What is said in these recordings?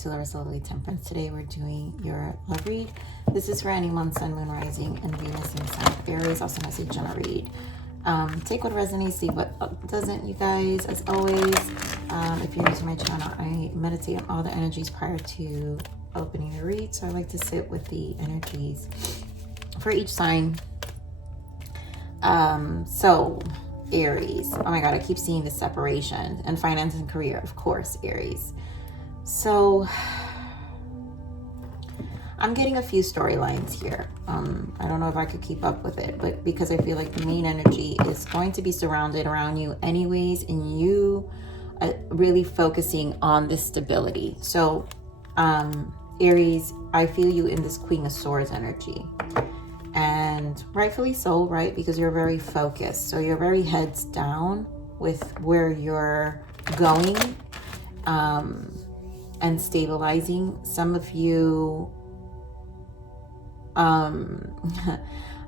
to Lover's Lovely Temperance. Today we're doing your love read. This is for anyone, Sun, Moon, Rising, and Venus in sign of Aries, also known as a general read. Take what resonates, leave what doesn't, you guys. As always, if you're new to my channel, I meditate on all the energies prior to opening the read. So I like to sit with the energies for each sign. So Aries, oh my god, I keep seeing the separation, and finance and career, of course, Aries. So I'm getting a few storylines here. I don't know if I could keep up with it, but because I feel like the main energy is going to be surrounded around you anyways, and you really focusing on this stability. So Aries, I feel you in this Queen of Swords energy. And rightfully so, right? Because you're very focused. So you're very heads down with where you're going and stabilizing. Some of you, I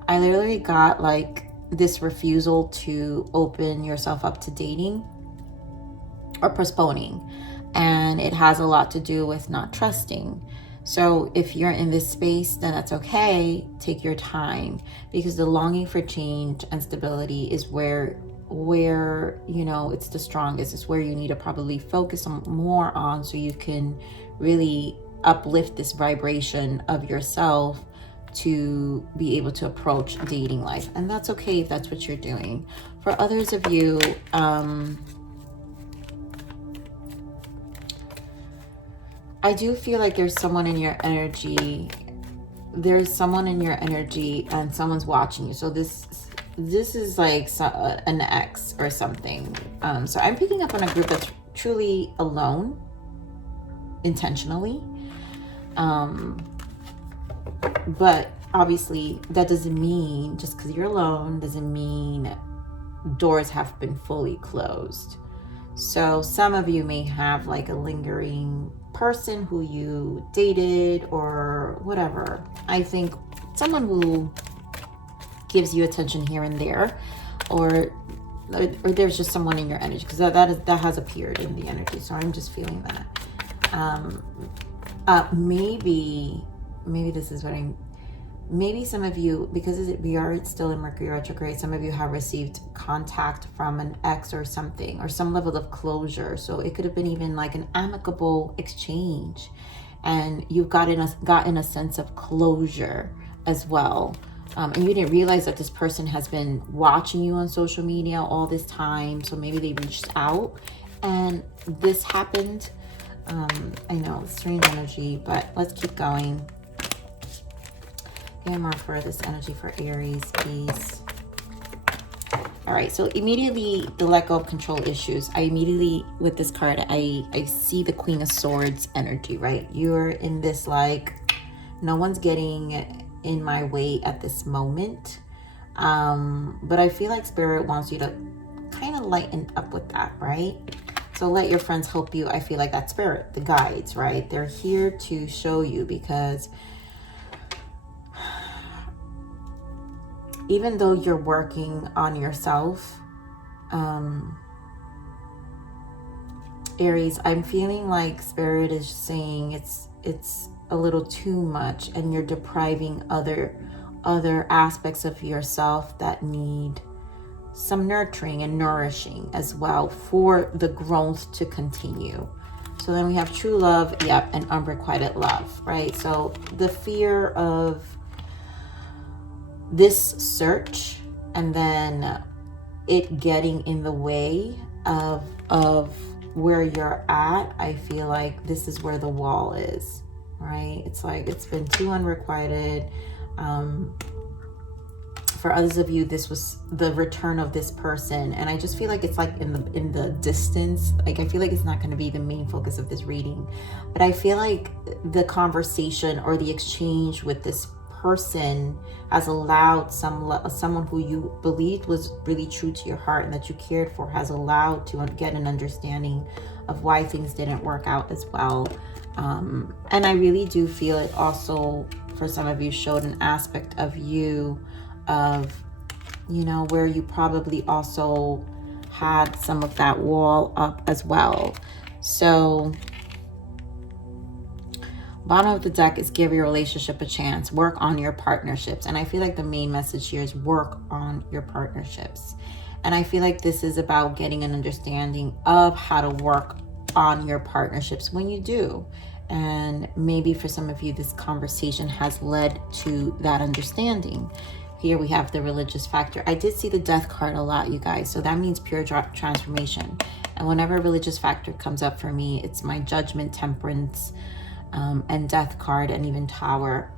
literally got like this refusal to open yourself up to dating or postponing. And it has a lot to do with not trusting. So if you're in this space, then that's okay. Take your time, because the longing for change and stability is where you know it's the strongest. It's where you need to probably focus more on, so you can really uplift this vibration of yourself to be able to approach dating life. And that's okay if that's what you're doing. For others of you, I do feel like there's someone in your energy. There's someone in your energy and someone's watching you. So this is like an ex or something. So I'm picking up on a group that's truly alone, intentionally. But obviously that doesn't mean, just because you're alone doesn't mean doors have been fully closed. So some of you may have like a lingering person who you dated or whatever. I think someone who gives you attention here and there, or there's just someone in your energy, because that has appeared in the energy. So I'm just feeling that. Maybe this is what maybe some of you, because we are still in Mercury retrograde, some of you have received contact from an ex or something, or some level of closure. So it could have been even like an amicable exchange, and you've gotten a sense of closure as well. And you didn't realize that this person has been watching you on social media all this time. So maybe they reached out and this happened. I know, strange energy, but let's keep going. Get more for this energy for Aries, please. All right, so immediately the let go of control issues. I immediately, with this card, I see the Queen of Swords energy, right? You're in this like, no one's getting in my way at this moment. But I feel like Spirit wants you to kind of lighten up with that, right? So let your friends help you. I feel like that Spirit, the guides, right? They're here to show you, because even though you're working on yourself, Aries, I'm feeling like Spirit is saying it's a little too much, and you're depriving other aspects of yourself that need some nurturing and nourishing as well for the growth to continue. So then we have true love, yep, and unrequited love, right? So the fear of this search, and then it getting in the way of where you're at. I feel like this is where the wall is, right? It's like it's been too unrequited. For others of you, this was the return of this person, and I just feel like it's like in the distance. Like I feel like it's not going to be the main focus of this reading, but I feel like the conversation or the exchange with this person has allowed someone who you believed was really true to your heart and that you cared for, has allowed to get an understanding of why things didn't work out as well. And I really do feel it also, for some of you, showed an aspect of you of, you know, where you probably also had some of that wall up as well. So Bottom of the deck is give your relationship a chance. Work on your partnerships. And I feel like the main message here is work on your partnerships. And I feel like this is about getting an understanding of how to work on your partnerships when you do. And maybe for some of you, this conversation has led to that understanding. Here we have the religious factor. I did see the death card a lot, you guys. So that means pure transformation. And whenever a religious factor comes up for me, it's my judgment, temperance, and death card, and even tower.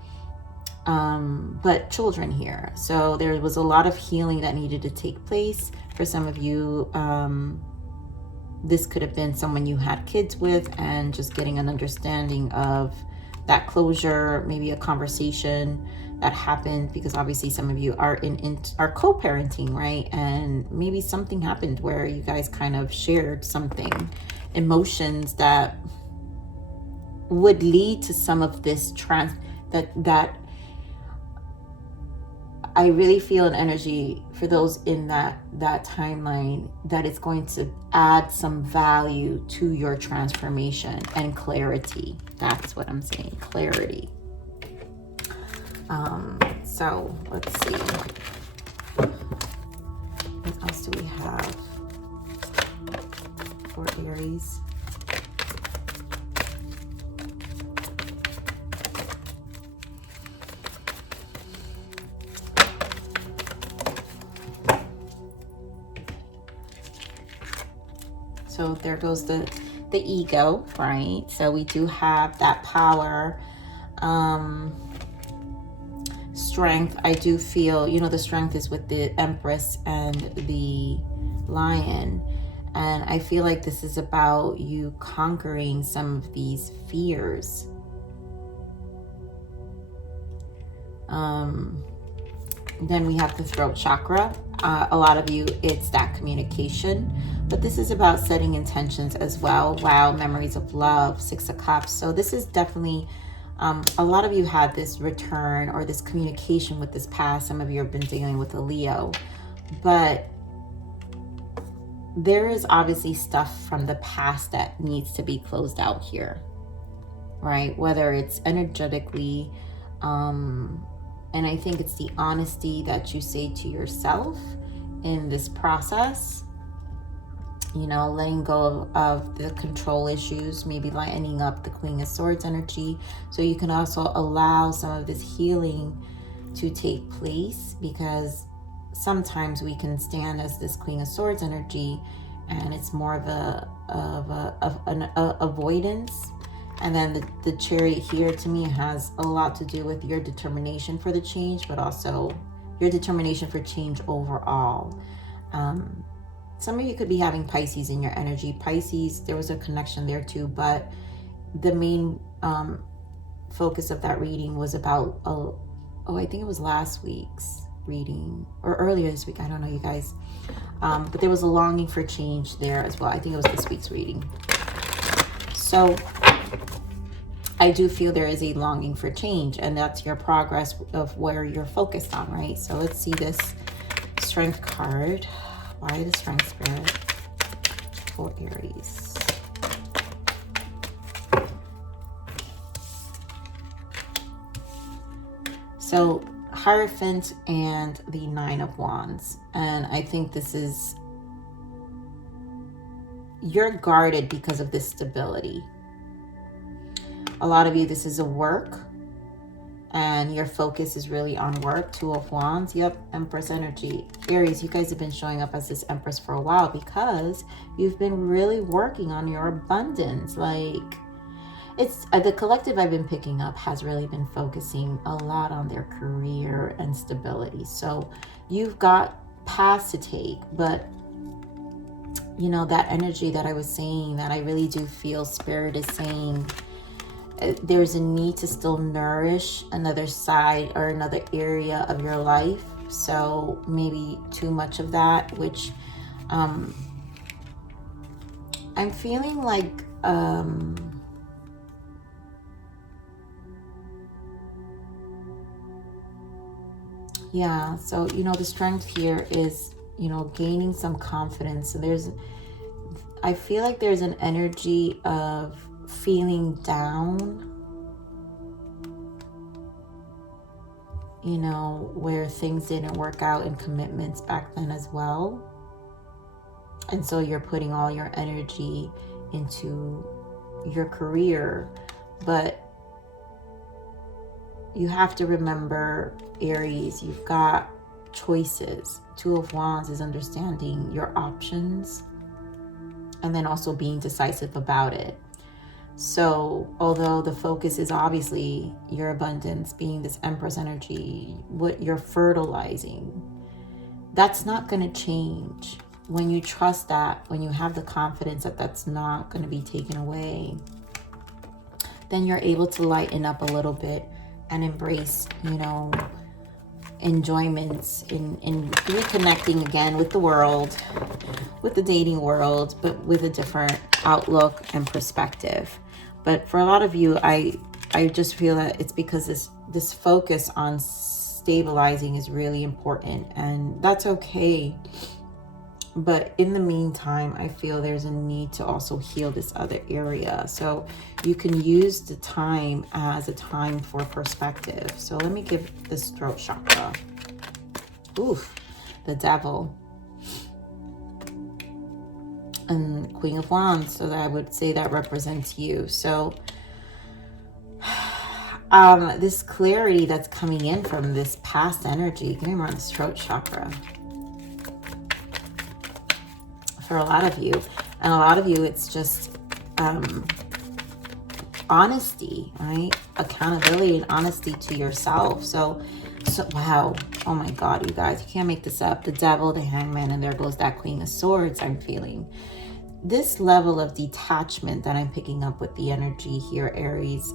But children here. So there was a lot of healing that needed to take place. For some of you, this could have been someone you had kids with, and just getting an understanding of that closure, maybe a conversation that happened, because obviously some of you are are co-parenting, right? And maybe something happened where you guys kind of shared something, emotions that would lead to some of this that I really feel an energy for those in that timeline, that it's going to add some value to your transformation and clarity. That's what I'm saying, clarity. So let's see. What else do we have for Aries? So there goes the ego, right? So we do have that power, strength. I do feel, the strength is with the Empress and the Lion. And I feel like this is about you conquering some of these fears. Then we have the throat chakra. A lot of you, it's that communication, but this is about setting intentions as well. Wow, memories of love, 6 of Cups. So this is definitely, a lot of you had this return or this communication with this past. Some of you have been dealing with a Leo, but there is obviously stuff from the past that needs to be closed out here, right? Whether it's energetically, and I think it's the honesty that you say to yourself in this process, letting go of the control issues, maybe lighting up the Queen of Swords energy. So you can also allow some of this healing to take place, because sometimes we can stand as this Queen of Swords energy and it's more of an avoidance. And then the Chariot here, to me, has a lot to do with your determination for the change, but also your determination for change overall. Some of you could be having Pisces in your energy. Pisces, there was a connection there too, but the main focus of that reading was about, I think it was last week's reading or earlier this week. I don't know, you guys. But there was a longing for change there as well. I think it was this week's reading. So I do feel there is a longing for change, and that's your progress of where you're focused on, right? So let's see this Strength card. Why the Strength Spirit for Aries? So Hierophant and the 9 of Wands. And I think this is, you're guarded because of this stability. A lot of you, this is a work, and your focus is really on work. 2 of Wands. Yep, Empress Energy. Aries, you guys have been showing up as this Empress for a while because you've been really working on your abundance. Like, it's the collective I've been picking up has really been focusing a lot on their career and stability. So you've got paths to take, but that energy that I was saying, that I really do feel Spirit is saying, there's a need to still nourish another side or another area of your life. So maybe too much of that, which I'm feeling like yeah, so the strength here is gaining some confidence. So I feel like there's an energy of feeling down, you know, where things didn't work out in commitments back then as well. And so you're putting all your energy into your career. But you have to remember, Aries, you've got choices. Two of Wands is understanding your options and then also being decisive about it. So although the focus is obviously your abundance, being this Empress energy, what you're fertilizing, that's not going to change. When you trust that, when you have the confidence that that's not going to be taken away, then you're able to lighten up a little bit and embrace, you know, enjoyments in reconnecting again with the world, with the dating world, but with a different outlook and perspective. But for a lot of you, I just feel that it's because this focus on stabilizing is really important, and that's okay. But in the meantime, I feel there's a need to also heal this other area. So you can use the time as a time for perspective. So let me give this throat chakra. Oof, the Devil. And Queen of Wands. So that I would say that represents you. So this clarity that's coming in from this past energy, give me more on this throat chakra. For a lot of you, and a lot of you, it's just honesty, right? Accountability and honesty to yourself. So wow, oh my God, you guys, you can't make this up. The Devil, the Hangman, and there goes that Queen of Swords. I'm feeling this level of detachment that I'm picking up with the energy here, Aries.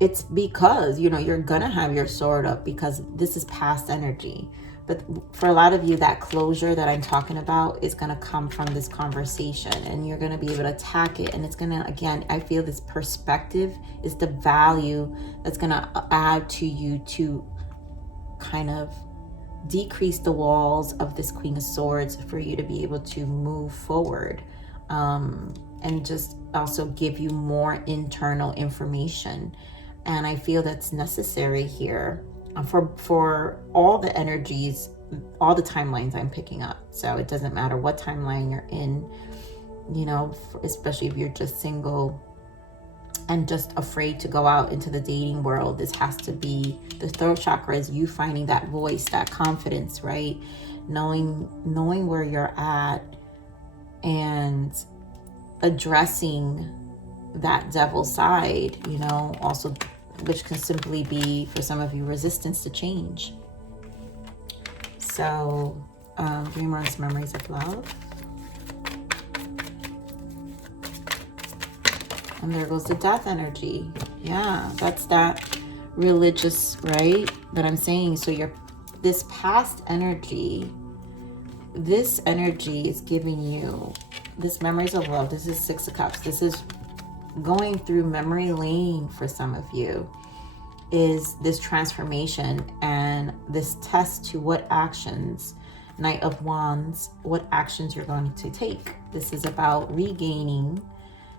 It's because, you know, you're gonna have your sword up because this is past energy. But for a lot of you, that closure that I'm talking about is going to come from this conversation, and you're going to be able to attack it. And it's going to, again, I feel this perspective is the value that's going to add to you to kind of decrease the walls of this Queen of Swords for you to be able to move forward, and just also give you more internal information. And I feel that's necessary here. For all the energies, all the timelines I'm picking up. So it doesn't matter what timeline you're in, you know, especially if you're just single and just afraid to go out into the dating world. This has to be, the throat chakra is you finding that voice, that confidence, right? Knowing where you're at and addressing that devil side, you know, also, which can simply be, for some of you, resistance to change. So, Dreamers, Memories of Love. And there goes the Death energy. Yeah, that's that religious, right, that I'm saying. So this past energy, this energy is giving you this Memories of Love. This is Six of Cups. This is going through memory lane for some of you, is this transformation and this test to what actions, Knight of Wands, what actions you're going to take. This is about regaining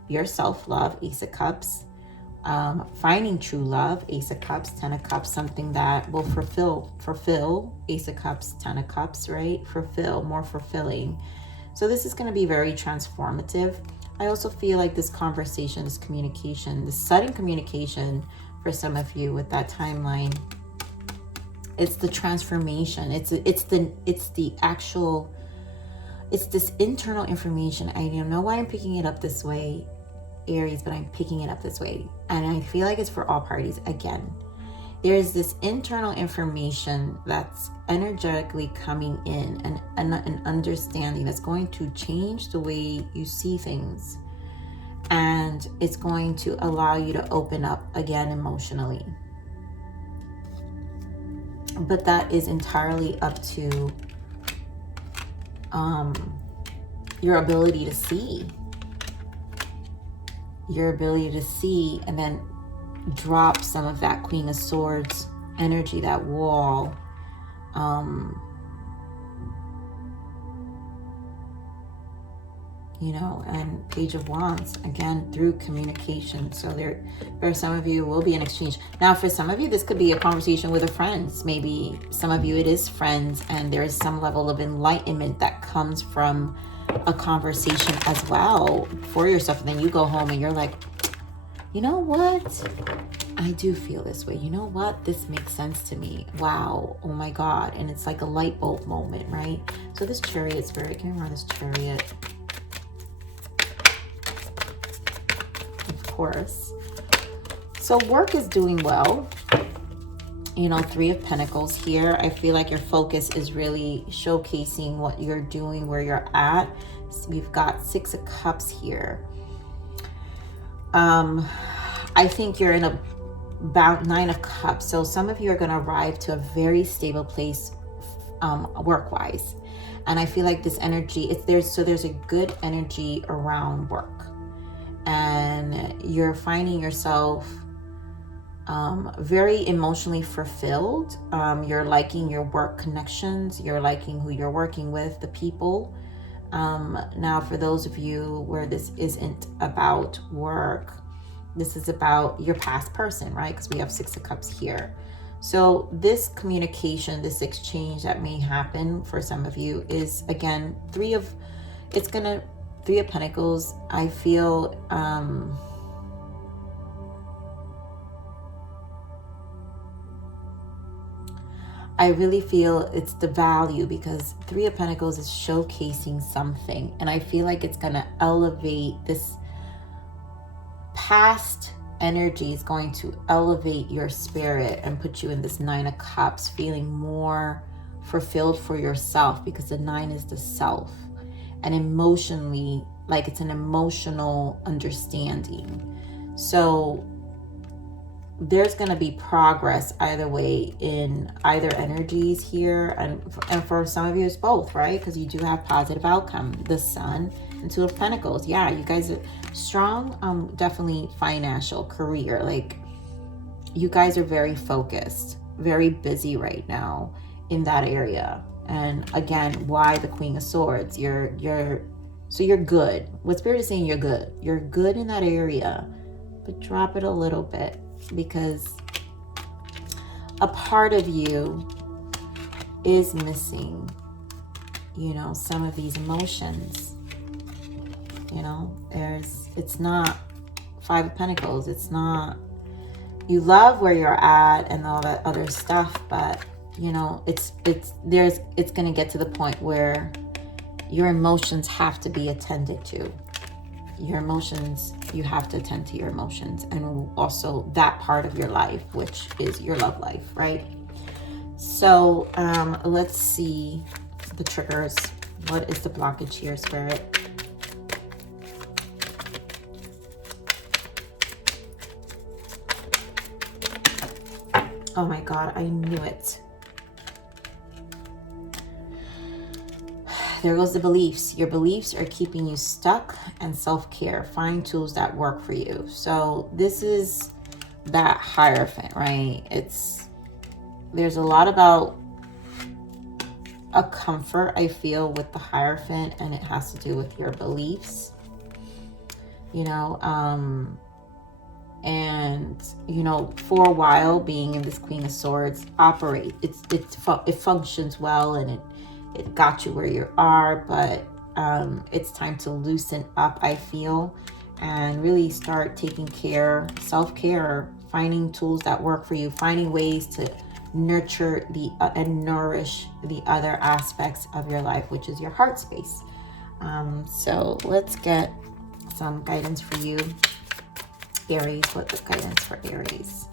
your self-love, Ace of Cups, finding true love, Ace of Cups, Ten of Cups, something that will fulfill, Ace of Cups, Ten of Cups, right? Fulfill, more fulfilling. So this is going to be very transformative. I also feel like this conversation, this communication, this sudden communication for some of you with that timeline, it's the transformation. It's this internal information. I don't know why I'm picking it up this way, Aries, but I'm picking it up this way. And I feel like it's for all parties. Again, there's this internal information that's energetically coming in, and an understanding that's going to change the way you see things. And it's going to allow you to open up again emotionally. But that is entirely up to your ability to see. Your ability to see and then drop some of that Queen of Swords energy, that wall. you know, and Page of Wands, again, through communication. So there, for some of you, will be an exchange. Now, for some of you, this could be a conversation with a friend. Maybe some of you, it is friends, and there is some level of enlightenment that comes from a conversation as well for yourself. And then you go home and you're like, you know what? I do feel this way. You know what? This makes sense to me. Wow. Oh my God. And it's like a light bulb moment, right? So this Chariot, Spirit, can you run this Chariot? Of course. So work is doing well. You know, Three of Pentacles here. I feel like your focus is really showcasing what you're doing, where you're at. So we've got Six of Cups here. I think you're in about Nine of Cups. So some of you are going to arrive to a very stable place work-wise. And I feel like this energy, there's a good energy around work. And you're finding yourself very emotionally fulfilled. You're liking your work connections. You're liking who you're working with, the people. Now, for those of you where this isn't about work, this is about your past person, right? Because we have Six of Cups here. So this communication, this exchange that may happen for some of you is, again, Three of Pentacles. I feel, I really feel it's the value, because Three of Pentacles is showcasing something. And I feel like it's going to elevate this past energy, is going to elevate your spirit and put you in this Nine of Cups, feeling more fulfilled for yourself, because the Nine is the self. And emotionally, like it's an emotional understanding. So there's going to be progress either way in either energies here. And for some of you, it's both, right? Because you do have positive outcome. The Sun and Two of Pentacles. Yeah, you guys are strong, definitely financial, career. Like, you guys are very focused, very busy right now in that area. And again, why the Queen of Swords? So you're good. What Spirit is saying, you're good. You're good in that area, but drop it a little bit, because a part of you is missing, you know, some of these emotions. You know, it's not Five of Pentacles. It's not, you love where you're at and all that other stuff, but you know, it's going to get to the point where your emotions have to be attended to. Your emotions, you have to attend to your emotions, and also that part of your life, which is your love life, right? So let's see the triggers. What is the blockage here, Spirit? Oh my God, I knew it. There goes the beliefs. Your beliefs are keeping you stuck, and self-care. Find tools that work for you. So this is that Hierophant, right? There's a lot about a comfort, I feel, with the Hierophant, and it has to do with your beliefs, you know, and you know, for a while being in this Queen of Swords it functions well, and it got you where you are, but it's time to loosen up, I feel, and really start taking care, self-care, finding tools that work for you, finding ways to nurture and nourish the other aspects of your life, which is your heart space. So let's get some guidance for you, Aries. What's the guidance for Aries?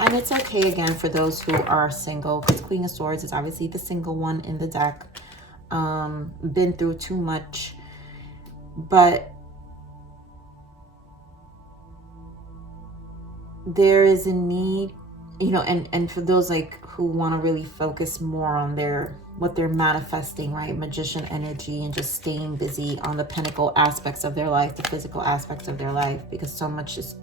And it's okay, again, for those who are single, because Queen of Swords is obviously the single one in the deck. Been through too much, but there is a need, you know, and for those like who want to really focus more on what they're manifesting, right? Magician energy, and just staying busy on the pinnacle aspects of their life, the physical aspects of their life, because so much is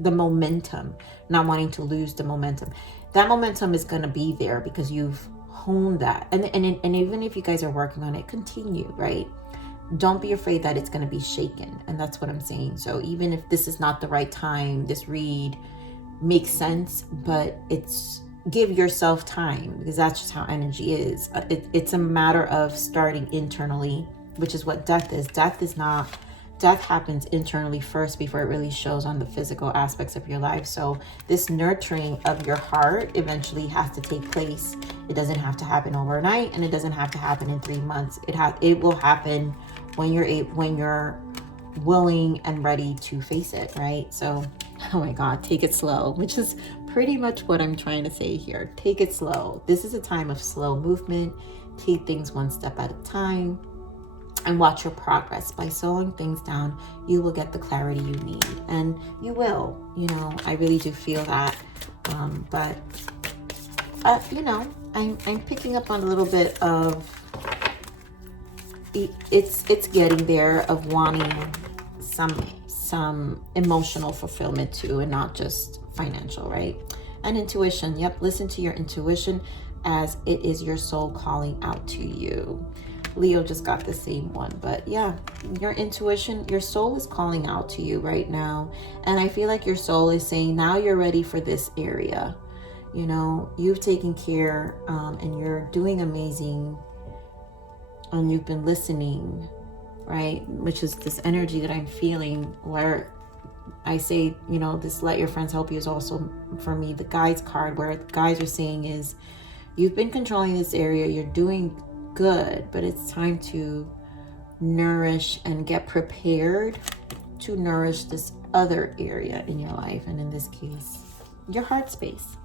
the momentum, not wanting to lose the momentum. That momentum is going to be there because you've hone that. And even if you guys are working on it, continue, right? Don't be afraid that it's going to be shaken. And that's what I'm saying. So even if this is not the right time, this read makes sense, but give yourself time, because that's just how energy is. It's a matter of starting internally, which is what death is. Death happens internally first before it really shows on the physical aspects of your life. So this nurturing of your heart eventually has to take place. It doesn't have to happen overnight, and it doesn't have to happen in 3 months. It will happen when you're willing and ready to face it, right? So, oh my God, take it slow, which is pretty much what I'm trying to say here. Take it slow. This is a time of slow movement. Take things one step at a time and watch your progress. By slowing things down, you will get the clarity you need, and you will, I really do feel that. But I'm picking up on a little bit of, it's getting there, of wanting some emotional fulfillment too, and not just financial, right? And intuition. Yep, listen to your intuition, as it is your soul calling out to you. Leo just got the same one, but yeah, your intuition, your soul is calling out to you right now. And I feel like your soul is saying, now you're ready for this area. You've taken care, and you're doing amazing, and you've been listening, right? Which is this energy that I'm feeling, where I say, this let your friends help you is also, for me, the guides card, where the guides are saying is, you've been controlling this area, you're doing good, but it's time to nourish and get prepared to nourish this other area in your life, and in this case, your heart space.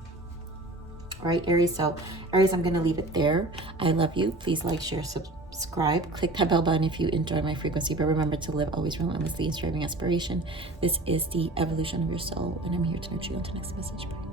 All right, Aries. So Aries, I'm going to leave it there. I love you. Please like, share, subscribe, click that bell button if you enjoy my frequency, but remember to live always relentlessly in striving aspiration. This is the evolution of your soul, and I'm here to nurture you until next message. Bye.